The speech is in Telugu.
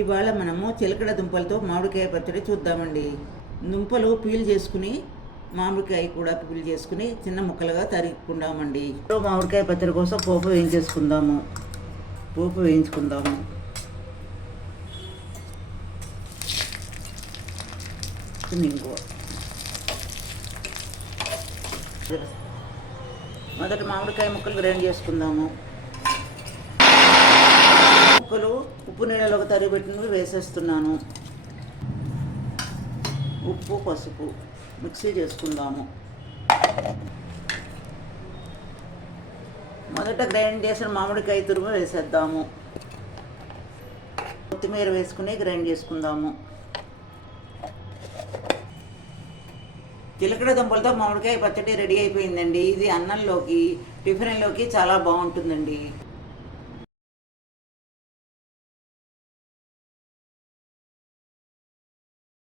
ఇవాళ మనము చిలకడ దుంపలతో మామిడికాయ పచ్చడి చూద్దామండి. దుంపలు పీల్ చేసుకుని మామిడికాయ కూడా పీల్ చేసుకుని చిన్న ముక్కలుగా తరుక్కుందామండి. మామిడికాయ పచ్చడి కోసం పోపు వేయించుకుందాము. మొదట మామిడికాయ ముక్కలు గ్రైండ్ చేసుకుందాము. ముక్కలు ఉప్పు నీళ్ళలోకి తరిగిపెట్టినవి వేసేస్తున్నాను. ఉప్పు, పసుపు మిక్సీ చేసుకుందాము. మొదట గ్రైండ్ చేసిన మామిడికాయ తురుము వేసేద్దాము. కొత్తిమీర వేసుకుని గ్రైండ్ చేసుకుందాము. చిలకడ దుంపలతో మామిడికాయ పచ్చడి రెడీ అయిపోయిందండి. ఇది అన్నంలోకి, టిఫిన్లోకి చాలా బాగుంటుందండి.